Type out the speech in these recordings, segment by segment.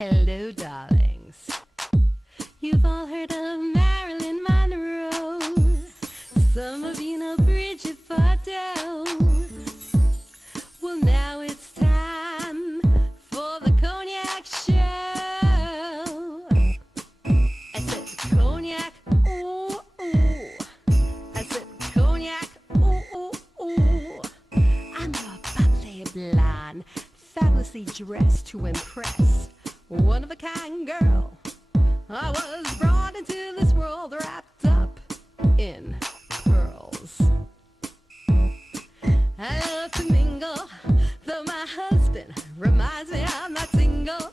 Hello, darlings. You've all heard of Marilyn Monroe. Some of you know Bridget Bardot. Well, now it's time for the Cognac show. I said Cognac, ooh, ooh. I said Cognac, ooh, ooh, ooh. I'm a bubbly blonde, fabulously dressed to impress. One of a kind girl. I was brought into this world wrapped up in pearls. I love to mingle, though my husband reminds me I'm not single.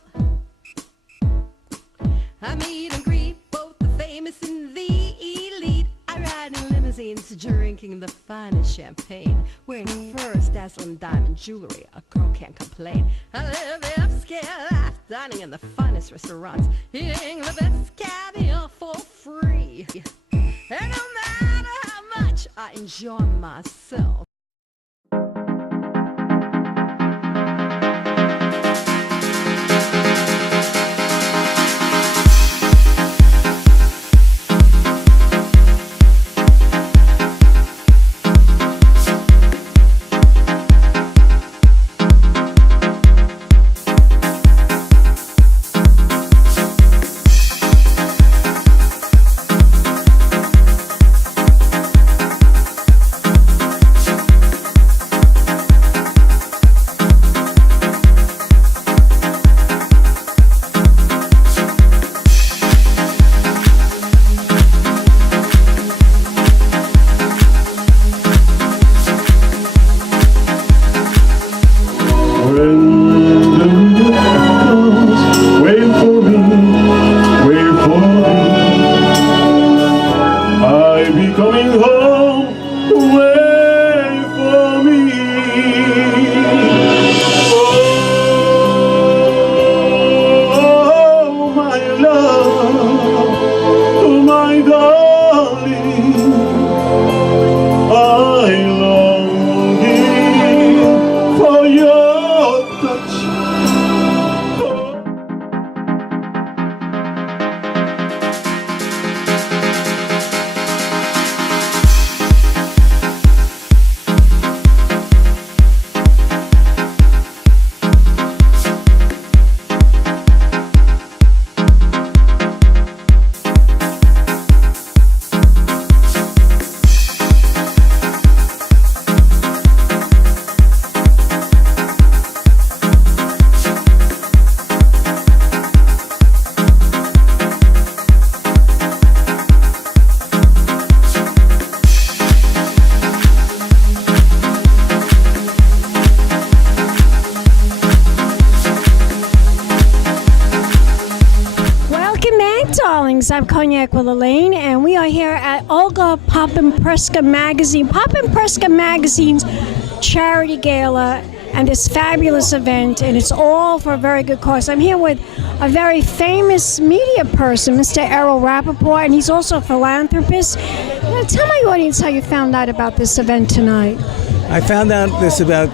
I meet and greet both the famous and the elite. I ride in limousines, drinking the finest champagne, wearing furs, dazzling diamond jewelry. A girl can't complain. I live the upscale life, dining in the finest restaurants, eating the best caviar for free. And no matter how much I enjoy myself, I'm Cognac Wellerlane, and we are here at Olga PopImpressKA magazine. PopImpressKA magazine's charity gala and this fabulous event, and it's all for a very good cause. I'm here with a very famous media person, Mr. Errol Rappaport, and he's also a philanthropist. Tell my audience how you found out about this event tonight. I found out this about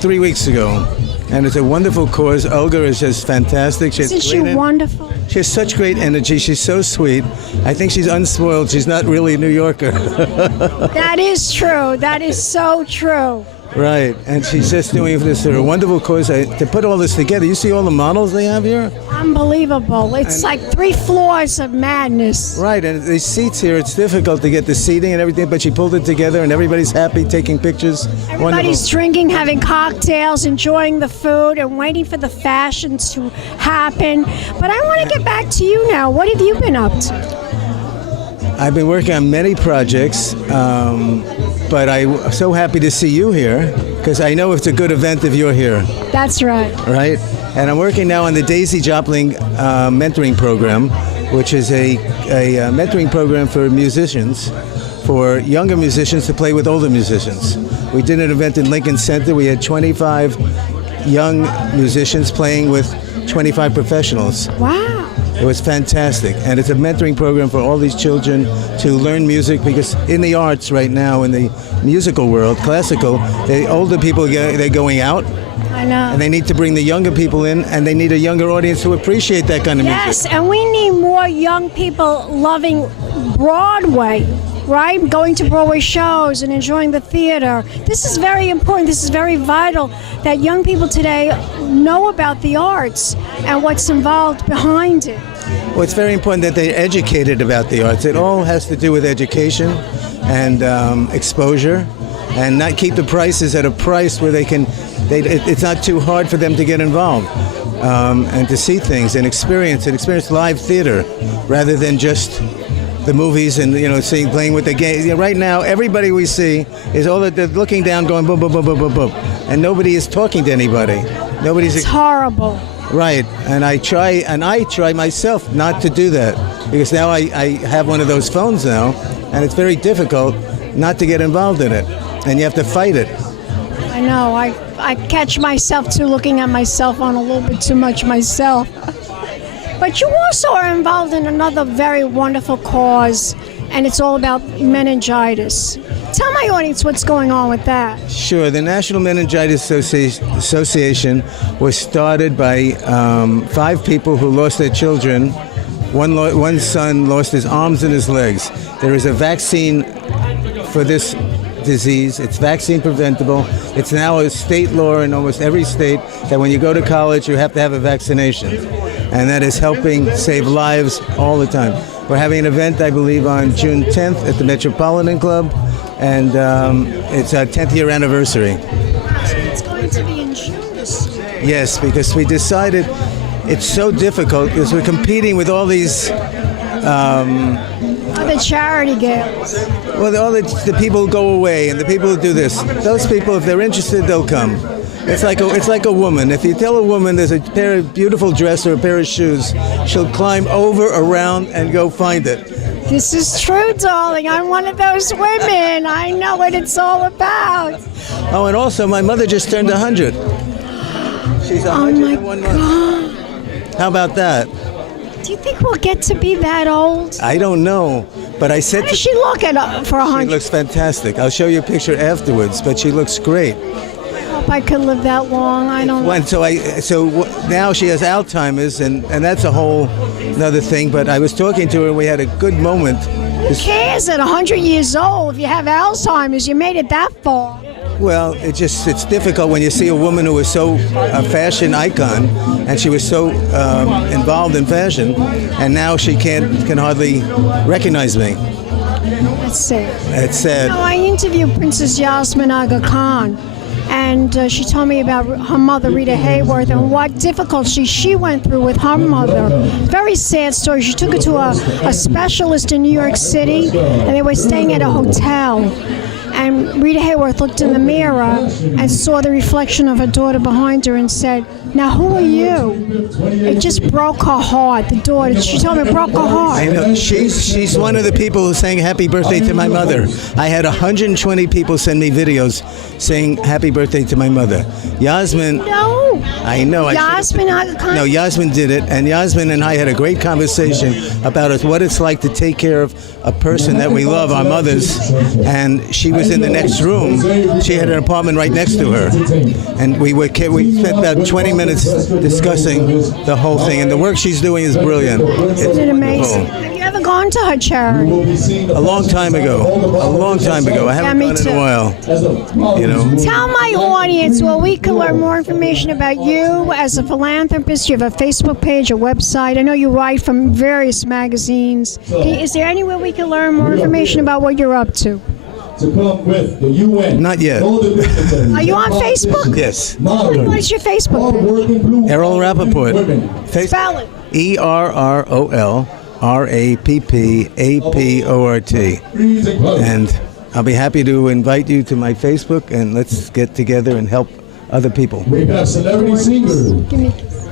3 weeks ago, and it's a wonderful cause. Olga is just fantastic. Isn't she wonderful? She has such great energy. She's so sweet. I think she's unspoiled. She's not really a New Yorker. That is true. That is so true. Right, and she's just doing this for a wonderful cause. To put all this together, you see all the models they have here? Unbelievable. It's like 3 floors of madness. Right, and these seats here, it's difficult to get the seating and everything, but she pulled it together and everybody's happy taking pictures. Everybody's wonderful. Drinking, having cocktails, enjoying the food, and waiting for the fashions to happen. But I want to get back to you now. What have you been up to? I've been working on many projects, but I'm so happy to see you here because I know it's a good event if you're here. That's right. Right? And I'm working now on the Daisy Joplin mentoring program, which is a mentoring program for musicians, for younger musicians to play with older musicians. We did an event in Lincoln Center. We had 25 young musicians playing with 25 professionals. Wow. It was fantastic, and it's a mentoring program for all these children to learn music, because in the arts right now, in the musical world, classical, the older people, they're going out, I know. And they need to bring the younger people in, and they need a younger audience to appreciate that kind of music. Yes, and we need more young people loving Broadway, right? Going to Broadway shows and enjoying the theater. This is very important. This is very vital that young people today know about the arts and what's involved behind it. Well, it's very important that they're educated about the arts. It all has to do with education and exposure, and not keep the prices at a price where it's not too hard for them to get involved and to see things and experience live theater rather than just the movies and playing with the game. Right now, everybody we see is they're looking down, going boom, boom, boom, boom, boom, boom, and nobody is talking to anybody. It's horrible. Right, and I try myself not to do that because now I have one of those phones now, and it's very difficult not to get involved in it, and you have to fight it. I know. I catch myself too looking at my cell phone a little bit too much myself. But you also are involved in another very wonderful cause, and it's all about meningitis. Tell my audience what's going on with that. Sure. The National Meningitis Association was started by 5 people who lost their children. One son lost his arms and his legs. There is a vaccine for this disease. It's vaccine preventable. It's now a state law in almost every state that when you go to college, you have to have a vaccination. And that is helping save lives all the time. We're having an event, I believe, on June 10th at the Metropolitan Club, and it's our 10th year anniversary. It's going to be in June this year. Yes, because we decided it's so difficult because we're competing with all these Other charity gals. Well, all the people who go away and the people who do this. Those people, if they're interested, they'll come. It's like a woman. If you tell a woman there's a pair of beautiful dress or a pair of shoes, she'll climb over, around, and go find it. This is true, darling. I'm one of those women. I know what it's all about. Oh, and also, my mother just turned 100. She's 101 months. How about that? Do you think we'll get to be that old? I don't know, but I said. How does she look for 100? She looks fantastic. I'll show you a picture afterwards, but she looks great. I hope I could live that long. I don't know. So now she has Alzheimer's, and that's a whole another thing. But I was talking to her, and we had a good moment. Who cares at 100 years old? If you have Alzheimer's, you made it that far. Well, it's difficult when you see a woman who was so a fashion icon, and she was so involved in fashion, and now she can hardly recognize me. That's sad. It's sad. You know, I interviewed Princess Yasmin Aga Khan, and she told me about her mother, Rita Hayworth, and what difficulty she went through with her mother. Very sad story. She took her to a specialist in New York City, and they were staying at a hotel. And Rita Hayworth looked in the mirror and saw the reflection of her daughter behind her and said, "Now who are you?" It just broke her heart. The daughter, she told me, it broke her heart. I know. She's one of the people who sang happy birthday to my mother. I had 120 people send me videos saying happy birthday to my mother. Yasmin. No. I know. Yasmin Aga Khan. No, Yasmin did it, and Yasmin and I had a great conversation about what it's like to take care of a person that we love, our mothers, and she was in the next room. She had an apartment right next to her, and we spent about 20 minutes discussing the whole thing, and the work she's doing is brilliant. Isn't it amazing? Have you ever gone to her charity? A long time ago. I haven't gone in a while. You know. Tell my audience where we can learn more information about you as a philanthropist. You have a Facebook page, a website. I know you write from various magazines. Is there anywhere we can learn more information about what you're up to? Not yet. Are you on Facebook? Yes. What is your Facebook page? Errol Rappaport. Spell it. ERROL RAPPAPORT. And I'll be happy to invite you to my Facebook, and let's get together and help other people. We got celebrity singers. Give me a kiss.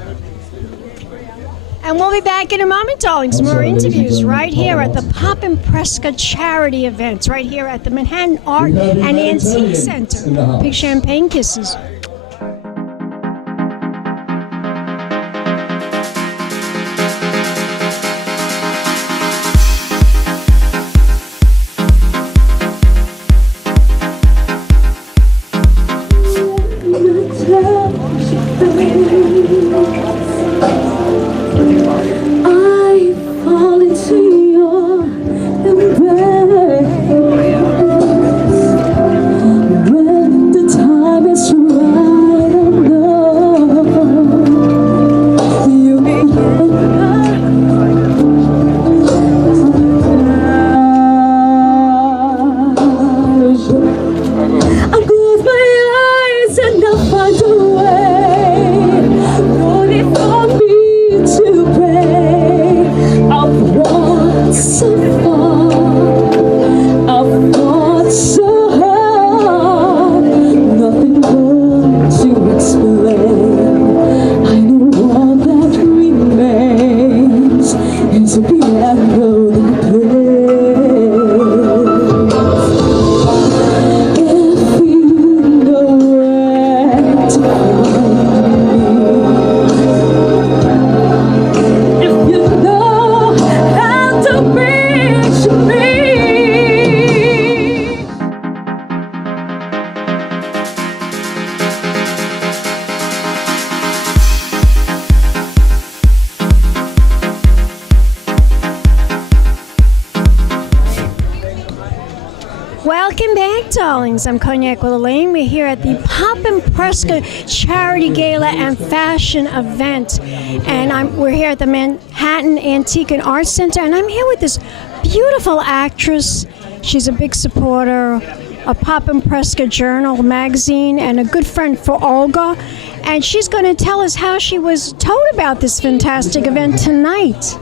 And we'll be back in a moment, darling. Some more interviews right here at the PopImpressKA charity events, right here at the Manhattan Art and Antique Center. Big champagne kisses. I fall into your embrace when the time is right. I know you I close my eyes and I find a way. No need for me to pray. I've walked so far, I've fought so hard. Nothing more to explain. I know all that remains is a piano that plays. If you know where to find me, if you know how to reach me. Welcome back, darlings. I'm Cognac Wellerlane. We're here at the PopImpressKA Charity Gala and Fashion Event. And we're here at the Manhattan Antique and Art Center. And I'm here with this beautiful actress. She's a big supporter of PopImpressKA Journal magazine and a good friend for Olga. And she's going to tell us how she was told about this fantastic event tonight.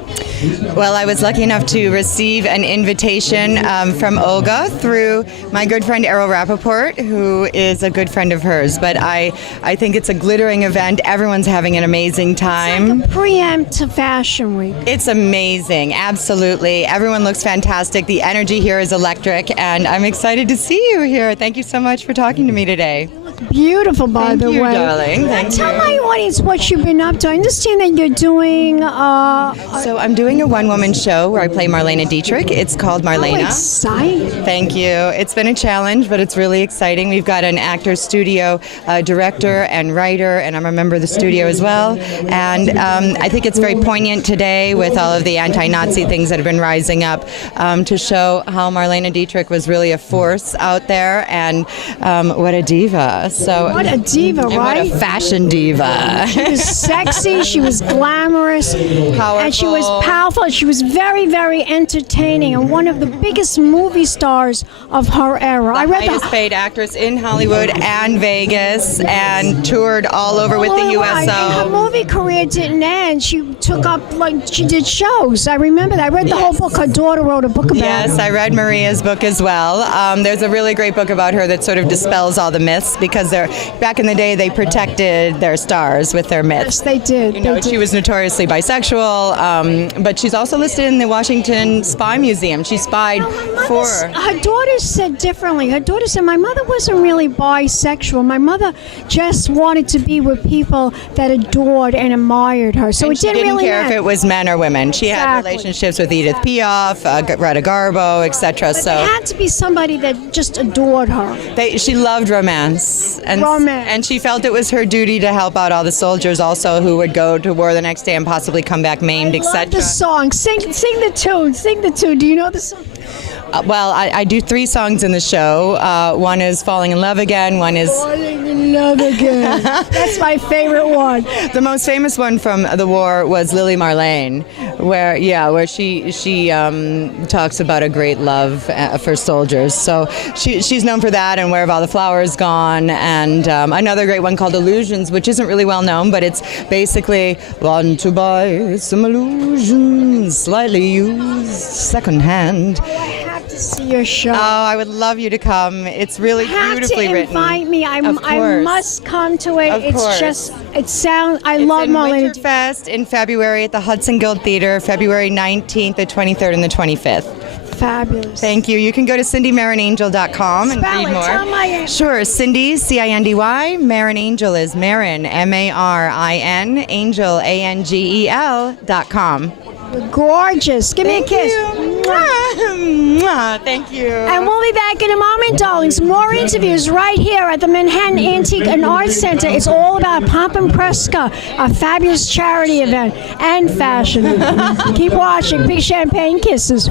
Well, I was lucky enough to receive an invitation from Olga through my good friend Errol Rappaport, who is a good friend of hers. But I think it's a glittering event. Everyone's having an amazing time. It's like a preempt to Fashion Week. It's amazing, absolutely. Everyone looks fantastic. The energy here is electric, and I'm excited to see you here. Thank you so much for talking to me today. Beautiful, by the way. Darling. Thank Tell you. my audience what you've been up to. I understand that you're doing. So I'm doing a one-woman show where I play Marlene Dietrich. It's called Marlena. Oh, exciting. Thank you. It's been a challenge, but it's really exciting. We've got an actor studio director and writer, and I'm a member of the studio as well. And I think it's very poignant today with all of the anti-Nazi things that have been rising up to show how Marlene Dietrich was really a force out there, and what a diva. So What a diva, and right? What a fashion diva. She was sexy, she was glamorous, and she was powerful. She was very, very entertaining, and one of the biggest movie stars of her era. The highest paid actress in Hollywood and Vegas, and toured all over with the And her USO. movie career didn't end. She took up, she did shows. I remember that. I read the whole book. Her daughter wrote a book about Yes, her. I read Maria's book as well. There's a really great book about her that sort of dispels all the myths, because back in the day they protected their stars with their myths. Yes, they did. You know, They did. she was notoriously bisexual, but she's also listed in the Washington Spy Museum. She spied for. Her daughter said differently. Her daughter said, my mother wasn't really bisexual. My mother just wanted to be with people that adored and admired her. So And it she didn't really care if matter. it was men or women. She had Exactly. relationships with Edith Piaf, Greta Garbo, etc. But it had to be somebody that just adored her. She loved romance, and Romance. and she felt it was her duty to help out all the soldiers also who would go to war the next day and possibly come back maimed, I love etc. the song. Sing the tune. Sing the tune. Do you know the song? Well, I do 3 songs in the show. One is Falling in Love Again. One is Falling in love again. That's my favorite one. the most famous one from the war was Lily Marlene, where she talks about a great love for soldiers. So she's known for that, and Where Have All the Flowers Gone, and another great one called Illusions, which isn't really well known, but it's basically want to buy some illusions, slightly used, secondhand. I have to see your show. Oh, I would love you to come. It's really beautifully have to written. invite me. I must come to it. Of It's course. just, it sounds, I love It's in Marlene. Winterfest in February at the Hudson Guild Theater, February 19th, the 23rd, and the 25th. Fabulous. Thank you. You can go to CindyMarinangel.com and Spell read it. more. Tell my- Sure. Cindy, Cindy. Marinangel is Marin, Marin, Angel, Angel.com. You're gorgeous. Give me a Thank kiss. you. Thank you. And we'll be back in a moment, darlings. More interviews right here at the Manhattan Antique and Arts Center. It's all about PopImpressKA, a fabulous charity event, and fashion. Keep watching. Big champagne kisses.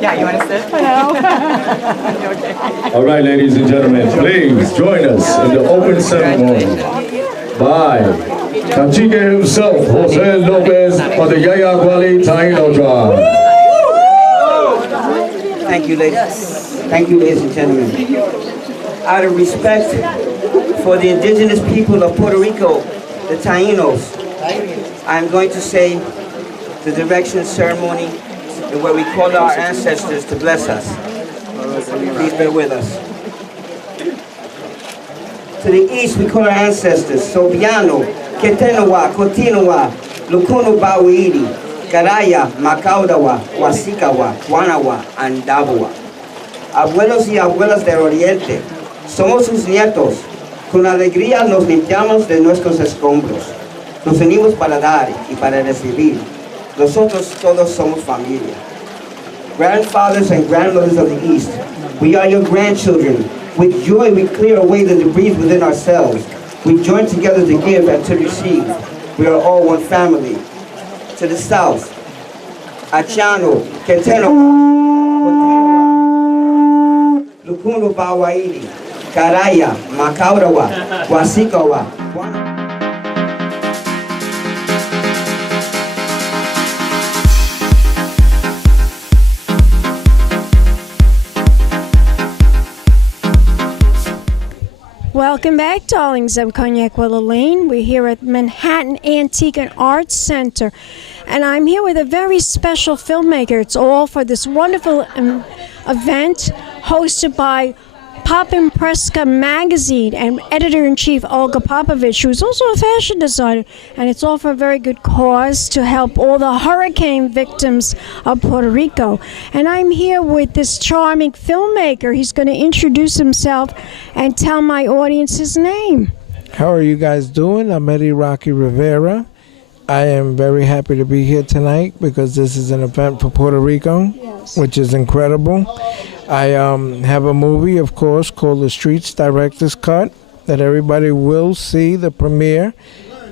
Yeah, you want to sit? All right, ladies and gentlemen, please join us in the open ceremony by Cacique himself, Jose Lopez of the Yaya Guali Taino tribe. Thank you, ladies. Thank you, ladies and gentlemen. Out of respect for the indigenous people of Puerto Rico, the Tainos, I'm going to say the direction ceremony where we call our ancestors to bless us. Please bear with us. To the east, we call our ancestors Sobiano, Ketenawa, Kotinawa, Lukono Bawiri, Karaya, Macaudawa, Huasicawa, Guanawa, and Dabua. Abuelos y abuelas del Oriente, somos sus nietos. Con alegría nos limpiamos de nuestros escombros. Nos unimos para dar y para recibir. Nosotros todos somos familia. Grandfathers and grandmothers of the East, we are your grandchildren. With joy we clear away the debris within ourselves. We join together to give and to receive. We are all one family. To the south, Achano, Keteno, Lukuno Bawaili, Karaya, Macaudawa, Huasicawa, Welcome back, darlings. I'm Cognac Wellerlane. We're here at Manhattan Antique and Arts Center, and I'm here with a very special filmmaker. It's all for this wonderful event hosted by PopImpressKA magazine and editor-in-chief Olga Papkovitch, who's also a fashion designer, and it's all for a very good cause to help all the hurricane victims of Puerto Rico. And I'm here with this charming filmmaker. He's going to introduce himself and tell my audience his name. How are you guys doing? I'm Rivera. I am very happy to be here tonight because this is an event for Puerto Rico, yes, which is incredible. I have a movie, of course, called The Streets Director's Cut that everybody will see the premiere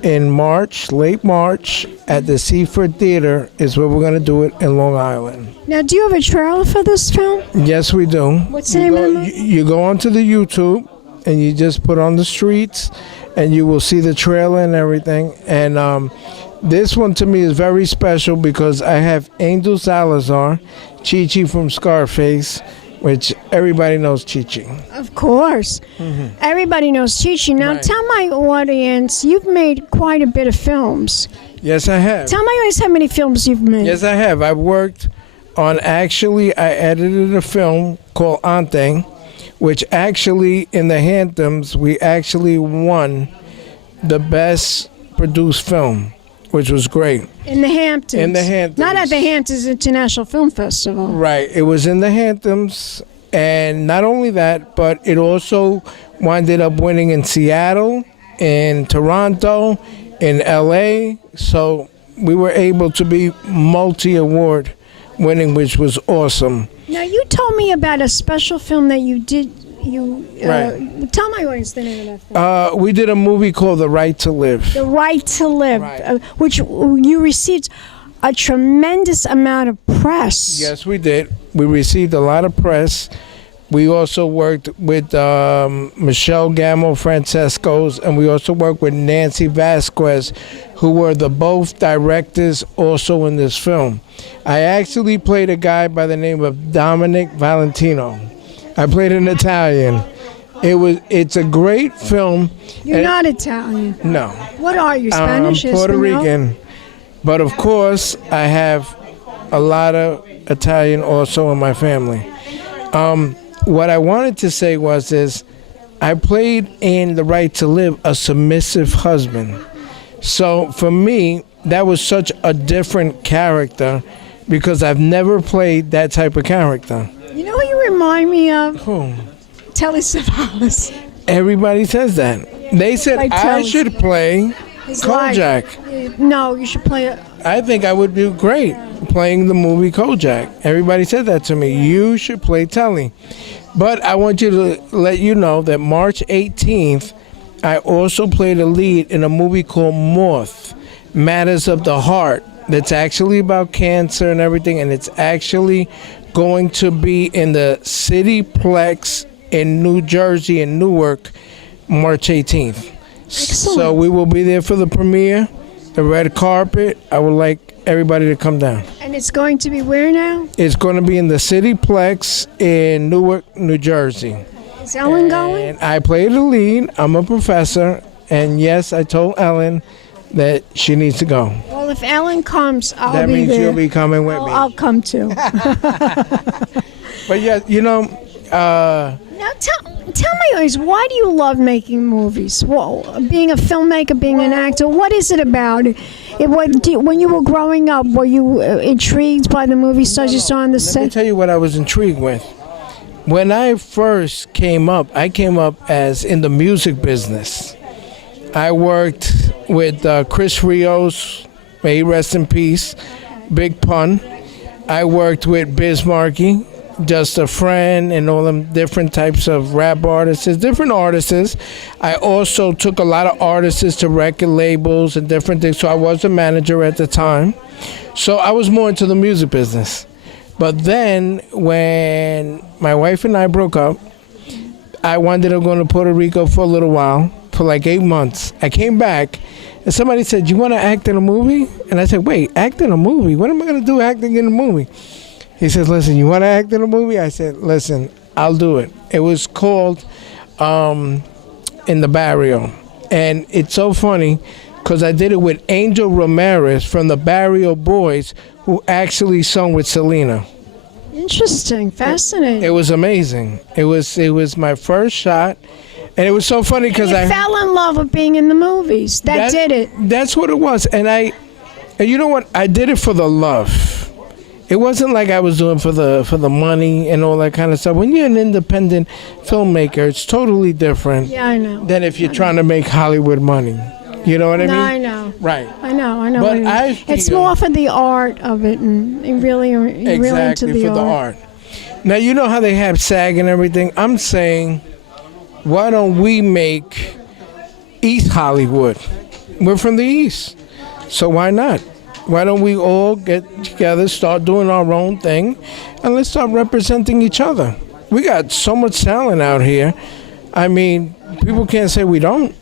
in March, late March, at the Seaford Theater is where we're going to do it in Long Island. Now, do you have a trailer for this film? Yes, we do. What's the name of the movie? You go onto the YouTube and you just put on The Streets and you will see the trailer and everything. And this one to me is very special because I have Angel Salazar, Chi-Chi from Scarface, which everybody knows Chi-Chi. Of course. Mm-hmm. Everybody knows Chi-Chi. Now, right, tell my audience, you've made quite a bit of films. Yes, I have. Tell my audience how many films you've made. Yes, I have. I've worked on, I edited a film called Ante, which actually, in the Hamptons, we actually won the best produced film, which was great. In the Hamptons? In the Hamptons. Not at the Hamptons International Film Festival. Right. It was in the Hamptons, and not only that, but it also winded up winning in Seattle, in Toronto, in L.A., so we were able to be multi-award winning, which was awesome. Now, you told me about a special film that you did. Right. Tell my audience the name of that film. We did a movie called The Right to Live. The Right to Live, right, which you received a tremendous amount of press. Yes, we did. We received a lot of press. We also worked with Michelle Gammo Francescos, and we also worked with Nancy Vasquez, who were the both directors also in this film. I actually played a guy by the name of Dominic Valentino. I played an Italian. It's a great film. You're not Italian. No. What are you, Spanish? I'm Puerto Rican. But of course, I have a lot of Italian also in my family. What I wanted to say was I played in The Right to Live a submissive husband. So for me, that was such a different character because I've never played that type of character. You know who you remind me of Who? Telly Savalas. Everybody says that. They said Like I Telly. should play He's Kojak. No, you should play it. I think I would do great playing the movie Kojak. Everybody said that to me. You should play Telly. But I want you to let you know that March 18th, I also played a lead in a movie called Moth, Matters of the Heart. That's actually about cancer and everything, and it's actually going to be in the Cityplex in New Jersey, in Newark, March 18th. Excellent. So we will be there for the premiere, the red carpet. I would like everybody to come down. And it's going to be where now? It's going to be in the Cityplex in Newark, New Jersey. Is Ellen going? And I play the lead. I'm a professor. And yes, I told Ellen that she needs to go. Well, if Ellen comes, I'll That be means there. you'll be coming with me. I'll come too. But yeah, you know, Now tell me, guys, why do you love making movies? Well, being a filmmaker, being an actor, what is it about it? When you were growing up, were you intrigued by the movie stars you saw on the let me set? tell you what I was intrigued with. When I first came up, I came up as in the music business. I worked with Chris Rios, may he rest in peace, Big Pun. I worked with Biz Markie, Just a Friend, and all them different types of rap artists, different artists. I also took a lot of artists to record labels and different things, so I was a manager at the time. So I was more into the music business. But then when my wife and I broke up, I wound up going to Puerto Rico for a little while, for like 8 months. I came back, and somebody said, "You want to act in a movie?" And I said, "Wait, act in a movie? What am I going to do acting in a movie?" He says, "Listen, you want to act in a movie?" I said, "Listen, I'll do it." It was called In the Barrio. And it's so funny because I did it with Angel Ramirez from the Barrio Boys, who actually sung with Selena. Interesting, fascinating. It was amazing. It was my first shot. And it was so funny because I fell in love with being in the movies. That did it. That's what it was. And you know what? I did it for the love. It wasn't like I was doing for the money and all that kind of stuff. When you're an independent filmmaker, it's totally different. Yeah, I know. Than if you're trying to make Hollywood money. You know what I mean? No, I know. Right. I know. But what you mean. I feel- It's more for the art of it, and really into Exactly, the for the art. Now, you know how they have SAG and everything? I'm saying, why don't we make East Hollywood? We're from the East, so why not? Why don't we all get together, start doing our own thing, and let's start representing each other? We got so much talent out here. I mean, people can't say we don't.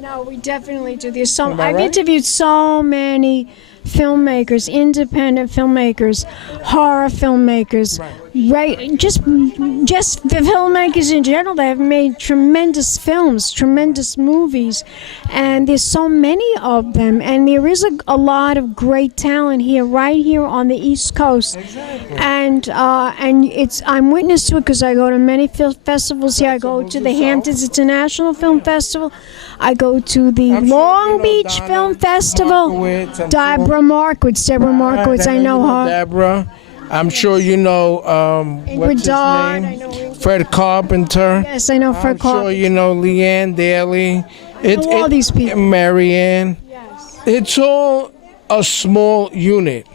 No, we definitely do. I've right? interviewed so many filmmakers, independent filmmakers, horror filmmakers, right? Just the filmmakers in general that have made tremendous films, tremendous movies, and there's so many of them, and there is a lot of great talent here, right here on the East Coast. Exactly. And I'm witness to it because I go to many film festivals here. I go to the Hamptons International Film Festival. I go to the Long Beach Film Festival. Deborah Markowitz, I know her. Deborah. I'm sure you know what's his Dodd, name? I know Fred Carpenter. Yes, I know Fred Carpenter. I'm sure you know Leanne Daly. All these people. Marianne. Yes. It's all a small unit.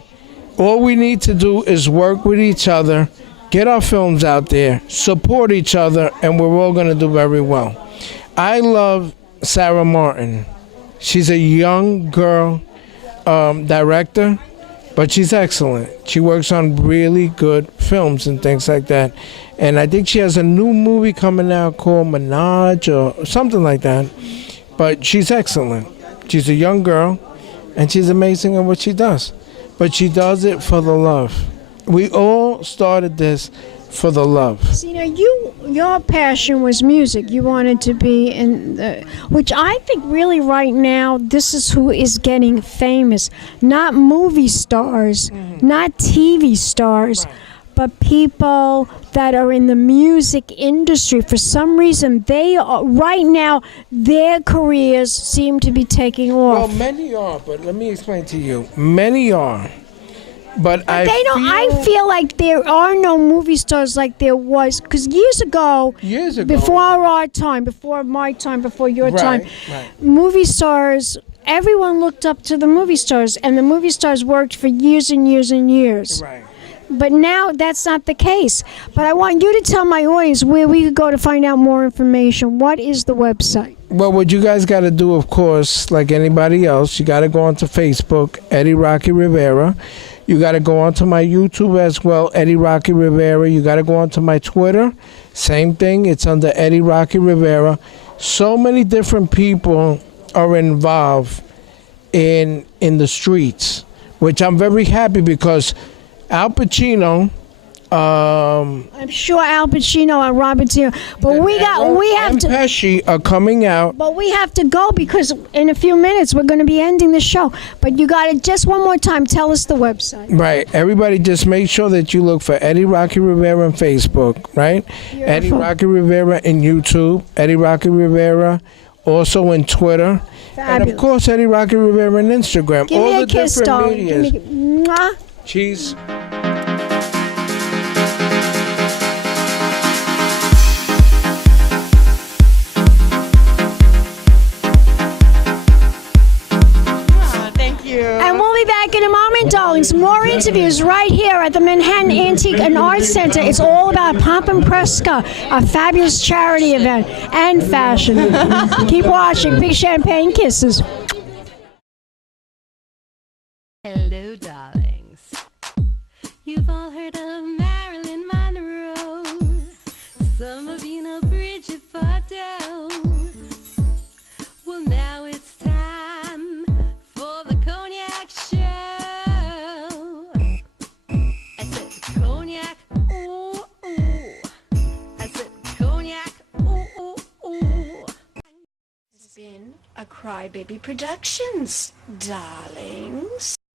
All we need to do is work with each other, get our films out there, support each other, and we're all going to do very well. I love Sarah Martin. She's a young girl director, but she's excellent. She works on really good films and things like that. And I think she has a new movie coming out called Minaj or something like that. But she's excellent. She's a young girl, and she's amazing at what she does. But she does it for the love. We all started this for the love. See, now your passion was music. You wanted to be in the, which I think really right now, this is who is getting famous. Not movie stars, not TV stars, but people that are in the music industry. For some reason, they are, right now, their careers seem to be taking off. Well, many are, but let me explain to you. Many are. But I feel like there are no movie stars like there was, because years ago, before our time, before my time, before your time, movie stars, everyone looked up to the movie stars, and the movie stars worked for years and years and years. Right. But now that's not the case. But I want you to tell my audience where we could go to find out more information. What is the website? Well, what you guys got to do, of course, like anybody else, you got to go onto Facebook, Eddie Rocky Rivera. You got to go onto my YouTube as well, Eddie Rocky Rivera. You got to go onto my Twitter. Same thing. It's under Eddie Rocky Rivera. So many different people are involved in the streets, which I'm very happy because Al Pacino, I'm sure Al Pacino and Robert De Niro, but we have to. Pesci are coming out. But we have to go because in a few minutes we're going to be ending the show. But you got to just one more time tell us the website. Right. Everybody, just make sure that you look for Eddie Rocky Rivera on Facebook. Right. Beautiful. Eddie Rocky Rivera in YouTube. Eddie Rocky Rivera also in Twitter. Fabulous. And of course Eddie Rocky Rivera on Instagram. Give all me the a kiss, different darling. medias. Give me, mwah. Cheese. And we'll be back in a moment, darlings. More interviews right here at the Manhattan Antique and Art Center. It's all about PopImpressKA, a fabulous charity event, and fashion. Keep watching. Big champagne kisses. Hello, darlings. You've all heard of Marilyn Monroe. Some of you know Bridget Bardot. Well, now it's time for the Cognac show. I said Cognac, ooh, ooh. I said Cognac, ooh, ooh, ooh. It's been a Crybaby Productions, darlings.